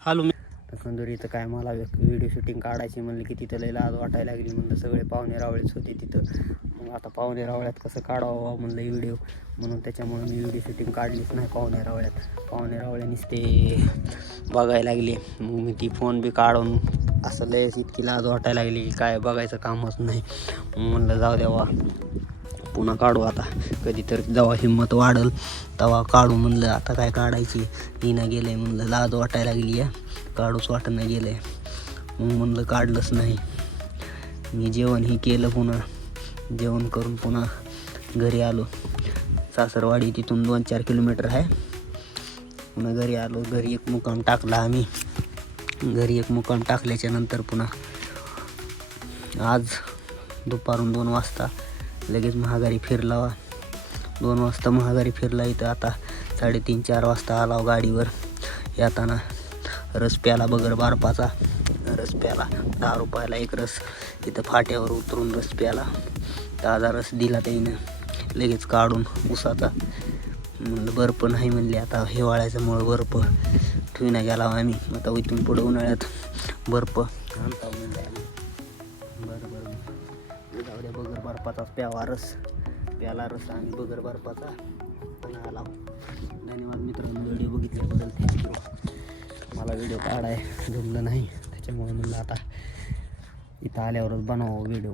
Hello मी तर इथं काय मला व्हिडिओ शूटिंग काढायची म्हणलं की तिथं लई लाज वाटायला लागली म्हणलं. सगळे पाहुणे रावळेच होते तिथं. मग आता पाहुणे रावळ्यात कसं काढावं म्हणलं व्हिडिओ म्हणून त्याच्यामुळे मी व्हिडिओ शूटिंग काढलीच नाही पाहुणे रावळ्यात. पाहुणे रावळ्यानीच ते बघायला लागले. मग मी ती फोन बी काढून असं लयच इतकी लाज वाटायला लागली की काय बघायचं कामच नाही. म्हणलं जाऊ द्यावा पुन्हा काढू आता. कधी तर जेव्हा हिंमत वाढल तेव्हा काढू म्हणलं आता काय काढायची? हिनं गेलंय म्हणलं लाज वाटायला लागली आहे काढूच वाटणं गेलंय. मग म्हणलं काढलंच नाही. मी जेवण ही केलं पुन्हा. जेवण करून पुन्हा घरी आलो. सासरवाडी तिथून दोन चार किलोमीटर आहे. पुन्हा घरी आलो. घरी एक मुकाम टाकला आम्ही. घरी एक मुकाम टाकल्याच्या नंतर पुन्हा आज दुपारून दोन वाजता लगेच महागारी फिरला. दोन वाजता महागारी फिरला इथं. आता साडेतीन चार वाजता आला हो गाडीवर. येताना रस प्याला बगर बारपाचा. रस प्याला. दहा रुपयाला एक रस. इथं फाट्यावर उतरून रस प्याला. ताजा रस दिला त्याईनं. लगेच काढून उसाचा म्हणलं बर्फ नाही म्हणले आता हिवाळ्याच्यामुळं बर्फ. ठेवण्यात गेला आम्ही. आता इथून पुढं उन्हाळ्यात बर्फ आणता म्हणलं. बरं जाऊ द्या बगर बर्फाचाच प्यावा रस. प्याला रस आणि बगर बर्फाचा. पुन्हा आला धन्यवाद मित्रांनो व्हिडिओ बघितल्याबद्दल. थँक्यू मला व्हिडिओ काढाय जमलं नाही. त्याच्यामुळे म्हणलं आता इथं आल्यावरच बनवावं व्हिडिओ.